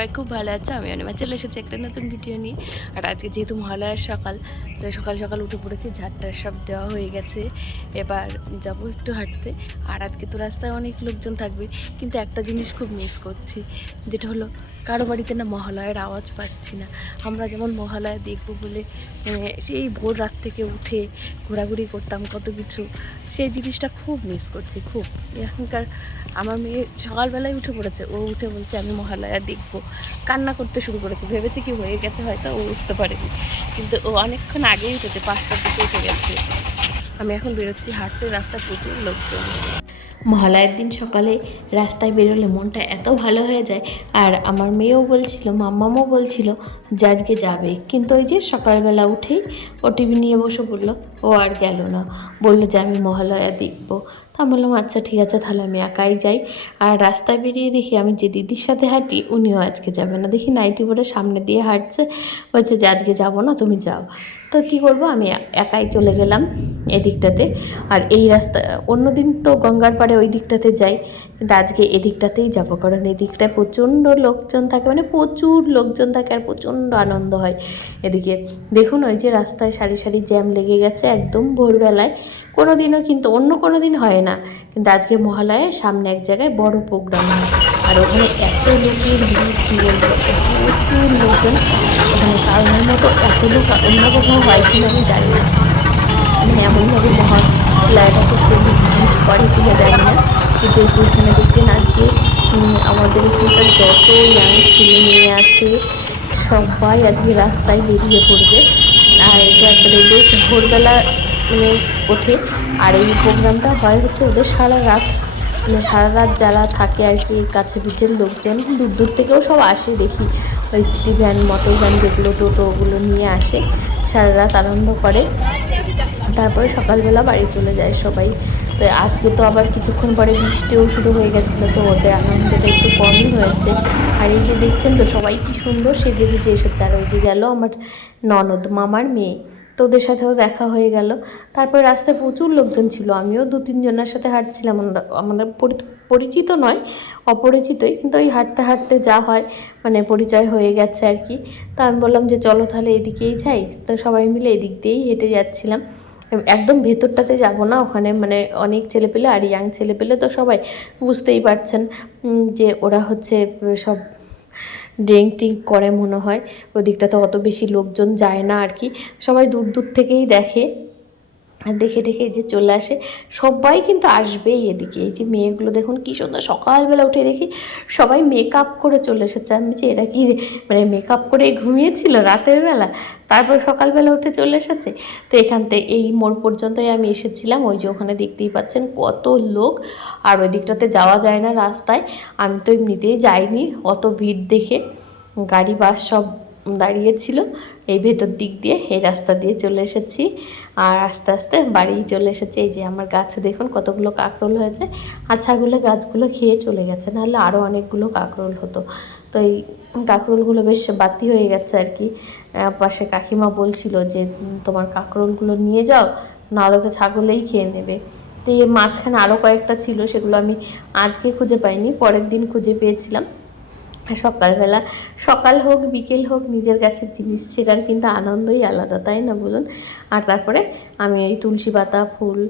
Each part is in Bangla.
সবাই খুব ভালো আছে। আমি অনিমা চলে এসেছি একটা নতুন ভিডিও নিয়ে। আর আজকে যেহেতু মহালয়ার সকাল, তো সকাল সকাল উঠে পড়েছি, ঝাড়টার সব দেওয়া হয়ে গেছে। এবার যাবো একটু হাঁটতে। আর আজকে তো রাস্তায় অনেক লোকজন থাকবে, কিন্তু একটা জিনিস খুব মিস করছি, যেটা হলো কারো বাড়িতে না মহালয়ার আওয়াজ পাচ্ছি না। আমরা যেমন মহালয়া দেখবো বলে সেই ভোর রাত থেকে উঠে ঘোরাঘুরি করতাম কত কিছু, সেই জিনিসটা খুব মিস করছি খুব। এখনকার আমার মেয়ে সকালবেলায় উঠে পড়েছে, ও উঠে বলছে আমি মহালয়া দেখবো, কান্না করতে শুরু করেছে। ভেবেছে কি হয়ে গেছে, হয়তো ও উঠতে পারেনি, কিন্তু ও অনেকক্ষণ আগেই উঠেছে, 5টার দিকে উঠে গেছে। আমি এখন বেরোচ্ছি হাঁটতে, রাস্তায় প্রচুর লোকজন। মহালয়ার দিন সকালে রাস্তায় বেরোলে মনটা এত ভালো হয়ে যায়। আর আমার মেয়েও বলছিল, মাম্মামও বলছিল যে আজকে যাবে, কিন্তু ওই যে সকালবেলা উঠেই ও টিভি নিয়ে বসে পড়লো, ও আর গেল না। বললো যে আমি মহালয়া দেখবো। তা বললাম আচ্ছা ঠিক আছে, তাহলে আমি একাই যাই। আর রাস্তায় বেরিয়ে দেখি আমি যে দিদির সাথে হাঁটি উনিও আজকে যাবে না। দেখি নাইটি পরে সামনে দিয়ে হাঁটছে, বলছে যে আজকে যাবো না, তুমি যাও। তো কী করবো, আমি একাই চলে গেলাম এদিকটাতে। আর এই রাস্তা অন্যদিন তো গঙ্গার পাড়ে ওই দিকটাতে যাই, কিন্তু আজকে এদিকটাতেই যাবো, কারণ এদিকটায় প্রচণ্ড লোকজন থাকে, মানে প্রচুর লোকজন থাকে আর প্রচণ্ড আনন্দ হয় এদিকে। দেখুন ওই যে রাস্তায় সারি সারি জ্যাম লেগে গেছে একদম ভোরবেলায়। কোনো দিনও কিন্তু অন্য কোনো দিন হয় না, কিন্তু আজকে মহালয়ার সামনে এক জায়গায় বড় প্রোগ্রাম হয়। আর ওখানে এত লোকের ভিড়, কী বলবো, প্রচুর লোকজন। ওখানে কারণের মতো এত লোক অন্য কোথাও হয় কিনা আমি জানি না, মানে এমনভাবে মহালয়াটাকে সেলিব্রেট করে কিনা জানি না। কিন্তু এই যে এখানে দেখবেন আজকে আমাদের এখানকার যত ইয়াং ছেলে মেয়ে আছে সবাই আজকে রাস্তায় বেরিয়ে পড়বে। আর এটা একবারে বেশ ভোরবেলা মানে ওঠে। আর এই প্রোগ্রামটা হয় হচ্ছে ওদের সারা রাত, মানে সারা রাত যারা থাকে আর কি, কাছে পিঠের লোকজন দূর দূর থেকেও সব আসে দেখি। ওই সিটি ভ্যান, মোটর ভ্যান, যেগুলো টোটো, ওগুলো নিয়ে আসে, সারা রাত আনন্দ করে, তারপরে সকালবেলা বাড়ি চলে যায় সবাই। তো আজকে তো আবার কিছুক্ষণ পরে বৃষ্টিও শুরু হয়ে গেছিলো, তো ওদের আনন্দটা একটু কমই হয়েছে। আর এই যে দেখছেন তো সবাই কি সুন্দর সেজে গুজে এসেছে। আর ওই যে গেল আমার ননদ, মামার মেয়ে, তো ওদের সাথেও দেখা হয়ে গেল। তারপর রাস্তায় প্রচুর লোকজন ছিল, আমিও 2-3 জনের সাথে হাঁটছিলাম। আমাদের পরিচিত নয়, অপরিচিতই, কিন্তু ওই হাঁটতে হাঁটতে যা হয়, মানে পরিচয় হয়ে গেছে আর কি। তা আমি বললাম যে চলো তাহলে এদিকেই যাই, তো সবাই মিলে এদিক দিয়েই হেঁটে যাচ্ছিলাম। একদম ভেতরটাতে যাব না, ওখানে মানে অনেক ছেলেপেলে আর ইয়াং ছেলেপেলে, তো সবাই বুঝতেই পারছেন যে ওরা হচ্ছে সব ড্রিঙ্ক টিঙ্ক করে মনে হয়। ওই দিকটাতে অত বেশি লোকজন যায় না আর কি, সবাই দূর দূর থেকেই দেখে, আর দেখে দেখে যে চলে আসে। সবাই কিন্তু আসবেই এদিকে। এই যে মেয়েগুলো দেখুন কী সুন্দর, সকালবেলা উঠে দেখি সবাই মেকআপ করে চলে এসেছে। আমি বলছি এরা কি মানে মেকআপ করে ঘুমিয়েছিল রাতের বেলা, তারপর সকালবেলা উঠে চলে এসেছে। তো এখান থেকে এই মোড় পর্যন্তই আমি এসেছিলাম। ওই যে ওখানে দেখতেই পাচ্ছেন কত লোক, আর ওই দিকটাতে যাওয়া যায় না রাস্তায়। আমি তো এমনিতেই যাইনি অত ভিড় দেখে, গাড়ি বাস সব দাঁড়িয়েছিল। এই ভেতর দিক দিয়ে এই রাস্তা দিয়ে চলে এসেছি, আর আস্তে আস্তে বাড়ি চলে এসেছি। এই যে আমার গাছে দেখুন কতগুলো কাঁকরোল হয়েছে, আর ছাগলে গাছগুলো খেয়ে চলে গেছে, নাহলে আরও অনেকগুলো কাঁকরোল হতো। তো এই কাঁকরোলগুলো বেশ বাতি হয়ে গেছে আর কি। পাশে কাকিমা বলছিল যে তোমার কাঁকরোলগুলো নিয়ে যাও, নাহলে তো ছাগলেই খেয়ে নেবে। তো এর মাঝখানে আরও কয়েকটা ছিল, সেগুলো আমি আজকে খুঁজে পাইনি, পরের দিন খুঁজে পেয়েছিলাম। সকালবেলা, সকাল হোক বিকেল হোক, নিজের গাছের জিনিস ছেড়ার কিন্তু আনন্দই আলাদা, তাই না বলুন? আর তারপরে আমি এই তুলসী পাতা, ফুল,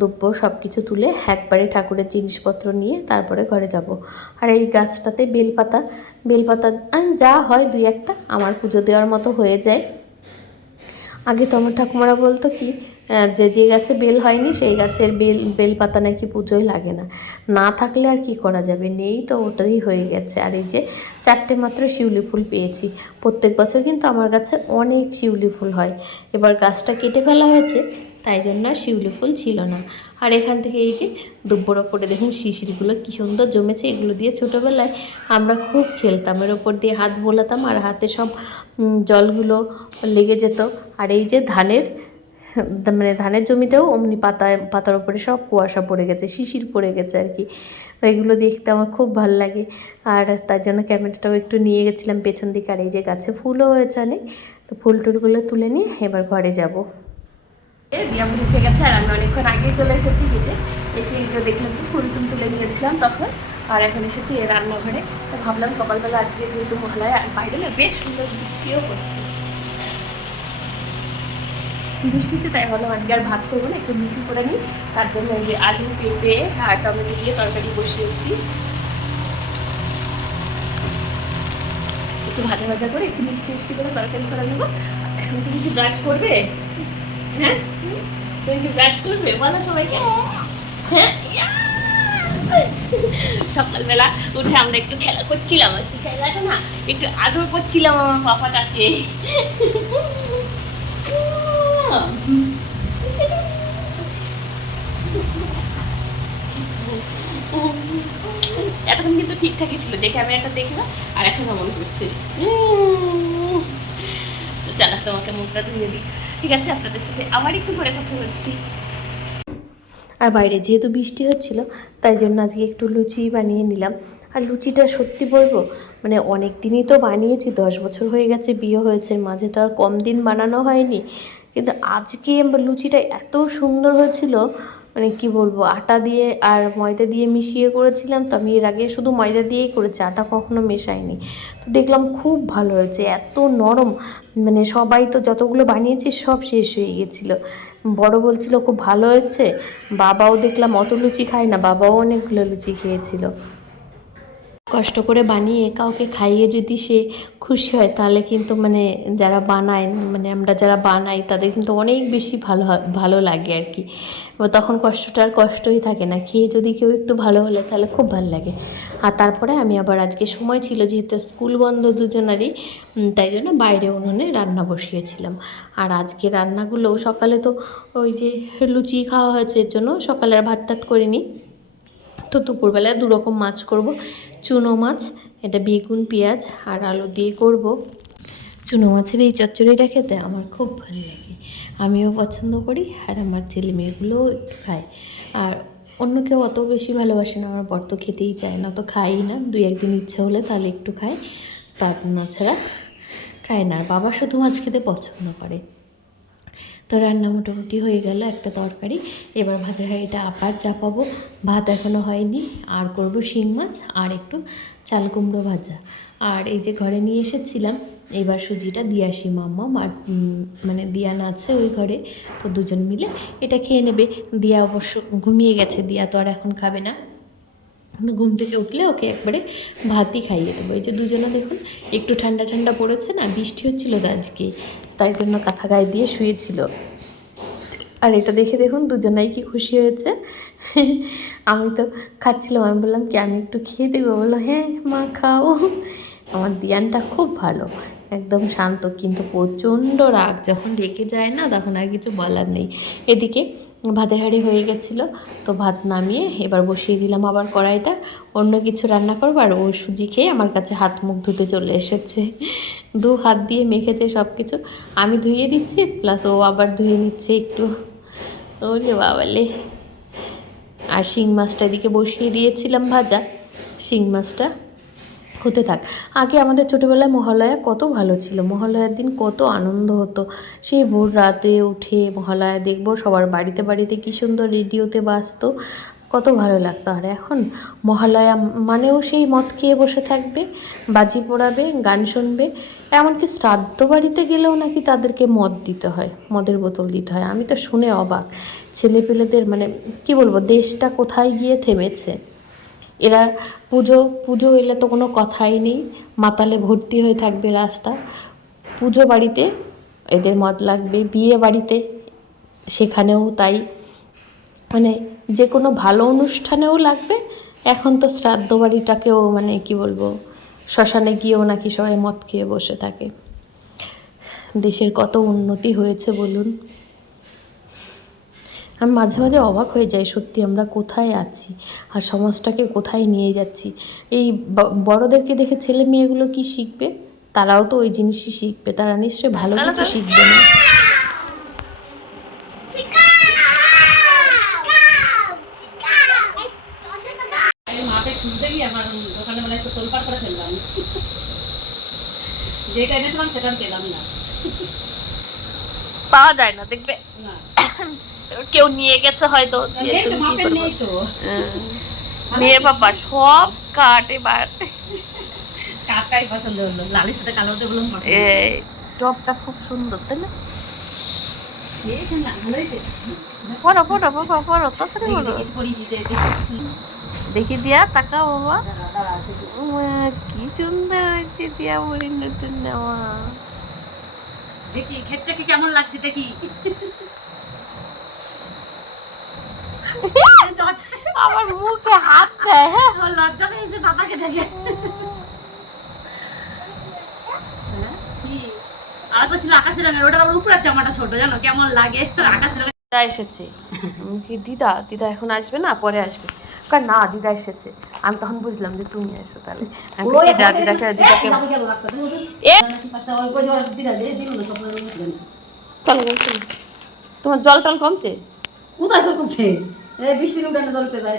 দুব্ব সব কিছু তুলে একবারে ঠাকুরের জিনিসপত্র নিয়ে তারপরে ঘরে যাব। আর এই গাছটাতে বেলপাতা, বেলপাতা যা হয় 2-1টা আমার পুজো দেওয়ার মতো হয়ে যায়। আগে তো আমার ঠাকুমারা বলতো কি, যে যে গাছে বেল হয়নি সেই গাছের বেলপাতা নাকি পুজোয় লাগে না। না থাকলে আর কি করা যাবে, নেই তো ওটাই হয়ে গেছে। আর এই যে 4টে মাত্র শিউলি ফুল পেয়েছি। প্রত্যেক বছর কিন্তু আমার কাছে অনেক শিউলি ফুল হয়, এবার গাছটা কেটে ফেলা হয়েছে, তাই জন্য আর শিউলি ফুল ছিল না। আর এখান থেকে এই যে দুব্বর ওপরে দেখুন শিশিরগুলো কী সুন্দর জমেছে, এগুলো দিয়ে ছোটোবেলায় আমরা খুব খেলতাম, এর ওপর দিয়ে হাত বোলাতাম আর হাতে সব জলগুলো লেগে যেত। আর এই যে মানে ধানের জমিতেও অমনি পাতার উপরে সব কুয়াশা পড়ে গেছে, শিশির পড়ে গেছে আর কি। তো এগুলো দেখতে আমার খুব ভালো লাগে, আর তার জন্য ক্যামেরাটাও একটু নিয়ে গেছিলাম পেছন দিকে। আর এই যে গাছে ফুলও হয়েছে অনেক, তো ফুল টুলগুলো তুলে নিয়ে এবার ঘরে যাব। দিয়ামুড়ি উঠে গেছে, আর আমি অনেকক্ষণ আগেই চলে এসেছি হেঁটে। এসে এই যে দেখলাম কি ফুল টুল তুলে নিয়েছিলাম, তখন আর এখন এসেছি এই রান্নাঘরে। তো ভাবলাম সকালবেলা আজকে যেহেতু মহালয়া, আর বাইরে না বেশ সুন্দর বৃষ্টিও পড়ছে, বৃষ্টিতে, তাই ভাবলাম আজকে আর ভাত করবো না, একটু মিঠু করে নিই। তার জন্য এই যে আলু, পেঁপে আর টমেটো দিয়ে তরকারি বসিয়েছি। একটু ভাজা ভাজা করে একটু মিষ্টি মিষ্টি করে তরকারি করে নেবো। এখন তুমি কি ব্রাশ করবে? হ্যাঁ, তুমি কি ব্রাশ করবে বলো সবাইকে? হ্যাঁ, সকালবেলা উঠে আমরা একটু খেলা করছিলাম, একটু খেলাটা না একটু আদর করছিলাম আমার পাপাটাকে। এতক্ষণ কিন্তু ঠিকঠাকই ছিল, যে ক্যামেরাটা দেখলো আর এখন এমন করছে। তো চলো তোমাকে মুখটা ধুয়ে দিই। ঠিক আছে, আপনাদের সাথে আবার একটু পরে কথা বলছি। আর বাইরে যেহেতু বৃষ্টি হচ্ছিল, তাই জন্য আজকে একটু লুচি বানিয়ে নিলাম। আর লুচিটা সত্যি বলবো, মানে অনেক দিনই তো বানিয়েছি, 10 বছর হয়ে গেছে বিয়ে হয়েছে, মাঝে তো আর কম দিন বানানো হয়নি। কিন্তু আজকে লুচিটা এত সুন্দর হয়েছিল, মানে কি বলবো, আটা দিয়ে আর ময়দা দিয়ে মিশিয়ে করেছিলাম। তো আমি এর আগে শুধু ময়দা দিয়েই করেছি, আটা কখনো মেশাইনি। তো দেখলাম খুব ভালো হয়েছে, এত নরম, মানে সবাই তো যতগুলো বানিয়েছি সব শেষ হয়ে গেছিলো। বড় বলছিল খুব ভালো হয়েছে, বাবাও দেখলাম অত লুচি খায় না, বাবাও অনেকগুলো লুচি খেয়েছিল। কষ্ট করে বানিয়ে কাউকে খাইয়ে যদি সে খুশি হয়, তাহলে কিন্তু মানে যারা বানায়, মানে আমরা যারা বানাই তাদের কিন্তু অনেক বেশি ভালো লাগে আর কি। তখন কষ্টটা আর কষ্টই থাকে না, খেয়ে যদি কেউ একটু ভালো হলে তাহলে খুব ভালো লাগে। আর তারপরে আমি আবার আজকে সময় ছিল, যেহেতু স্কুল বন্ধ দুজনারই, তাই জন্য বাইরে উনুনে রান্না বসিয়েছিলাম। আর আজকে রান্নাগুলো সকালে তো ওই যে লুচি খাওয়া হয়েছে, এর জন্য সকালে আর ভাত টাত করিনি। তো দুপুরবেলায় 2 রকম মাছ করব। চুনো মাছ, এটা বেগুন পেঁয়াজ আর আলু দিয়ে করব। চুনো মাছের এই চচ্চড়িটা খেতে আমার খুব ভালো লাগে, আমিও পছন্দ করি, আর আমার ছেলে মেয়েগুলোও একটু খায়। আর অন্য কেউ অত বেশি ভালোবাসে না, আমার বর তো খেতেই চায় না, তো খাই না, 2-1 দিন ইচ্ছে হলে তাহলে একটু খায়, না ছাড়া খায় না। আর বাবা শুধু মাছ খেতে পছন্দ করে। তো রান্না মোটামুটি হয়ে গেল, একটা তরকারি। এবার ভাতের হাঁড়িটা আবার চাপাবো, ভাত এখনও হয়নি। আর করব শিং মাছ আর একটু চাল কুমড়ো ভাজা। আর এই যে ঘরে নিয়ে এসেছিলাম, এবার সুজিটা দিয়ে আসি, মাম্মাম আর মানে দিয়ান আছে ওই ঘরে, তো দুজন মিলে এটা খেয়ে নেবে। দিয়া অবশ্য ঘুমিয়ে গেছে, দিয়া তো আর এখন খাবে না, ঘুম থেকে উঠলে ওকে একবারে ভাতই খাইয়ে দেবো। এই যে দুজনে দেখুন একটু ঠান্ডা ঠান্ডা পড়েছে না, বৃষ্টি হচ্ছিল তো আজকে, তাই জন্য কাঁথা গায়ে দিয়ে শুয়েছিল। আর এটা দেখে দেখুন দুজনেই কি খুশি হয়েছে। আমি তো খাচ্ছিলাম, আমি বললাম কি আমি একটু খেয়ে দেবো, বললো হ্যাঁ মা খাও। আমার দিয়ানটা খুব ভালো, একদম শান্ত, কিন্তু প্রচণ্ড রাগ যখন রেগে যায় না, তখন আর কিছু বলার নেই। এদিকে ভাতের হাঁড়ি হয়ে গেছিলো, তো ভাত নামিয়ে এবার বসিয়ে দিলাম আবার কড়াইটা, অন্য কিছু রান্না করবো। আর ও সুজি খেয়ে আমার কাছে হাত মুখ ধুতে চলে এসেছে, 2 হাত দিয়ে মেখেছে সব কিছু, আমি ধুয়ে দিচ্ছি প্লাস ও আবার ধুয়ে নিচ্ছে একটু। ওরে বাবালে। আর শিং মাছটা এদিকে বসিয়ে দিয়েছিলাম ভাজা, শিং মাছটা হতে থাক। আগে আমাদের ছোটোবেলায় মহালয়া কত ভালো ছিল, মহালয়ার দিন কত আনন্দ হতো, সেই ভোর রাতে উঠে মহালয়া দেখবো, সবার বাড়িতে বাড়িতে কী সুন্দর রেডিওতে বাজতো, কত ভালো লাগতো। আর এখন মহালয়া মানেও সেই মদ খেয়ে বসে থাকবে, বাজি পোড়াবে, গান শুনবে, এমনকি শ্রাদ্ধ বাড়িতে গেলেও নাকি তাদেরকে মদ দিতে হয়, মদের বোতল দিতে হয়। আমি তো শুনে অবাক, ছেলেপেলেদের মানে কি বলবো, দেশটা কোথায় গিয়ে থেমেছে। এরা পুজো হইলে তো কোনো কথাই নেই, মাতালে ভর্তি হয়ে থাকবে রাস্তা, পুজো বাড়িতে এদের মদ লাগবে, বিয়ে বাড়িতে সেখানেও তাই, মানে যে কোনো ভালো অনুষ্ঠানেও লাগবে। এখন তো শ্রাদ্ধ বাড়িটাকেও মানে কি বলবো, শ্মশানে গিয়েও নাকি সবাই মদ খেয়ে বসে থাকে। দেশের কত উন্নতি হয়েছে বলুন। আমি মাঝে মাঝে অবাক হয়ে যাই, সত্যি আমরা কোথায় আছি আর সমাজটাকে কোথায় নিয়ে যাচ্ছি। এই বড়োদেরকে দেখে ছেলে মেয়েগুলো কি শিখবে? তারাও তো ওই জিনিসই শিখবে, তারা নিশ্চয়ই ভালো কিছু শিখবে না। মাকে খুঁজতে গিয়ে আমার দোকানে মানে এসে তোলপাড় করে ফেললাম, যেটা এনেছিলাম সেটা পেলাম না, পাওয়া যায় না, দেখবে না কেউ নিয়ে গেছে হয়তো। মেয়ে বাবা সব স্কার্ট এবার কাকাই পছন্দ হলো, লালের সাথে কালোতে বললাম পছন্দ। এই টপটা খুব সুন্দর তাই না? হয়েছে না, ভালো হয়েছে। পড়ো পড়ো বাবা পড়ো তাড়াতাড়ি দেখি, পড়ো। দেখি, পরি দিতে, দেখি দিয়া তাকাও বাবা। উমা, কি সুন্দর হয়েছে দিয়া মুড়ির নতুন নেওয়া। দেখি ক্ষেতটাকে কেমন লাগছে দেখি। আমার মুখে হাত দেয়। হ্যাঁ আমার লজ্জা পেয়েছে দাদাকে দেখে। হ্যাঁ, কি? আরেকটা ছিল আকাশি রঙের, ওটার আবার উপরের জামাটা ছোট, জানো কেমন লাগে আকাশি রঙের। দিদা এসেছে। আমি কি দিদা দিদা এখন আসবে না পরে আসবে? কয় না দিদা এসেছে। আমি তখন বুঝলাম যে তুমি এসো তাহলে। আমি কই, যা দিদাকে দিদাকে এ চলো চলো। তোমার জল টল কমছে? কোথায় জল কমছে? এই বৃষ্টির উঠানে জল উঠে যায়,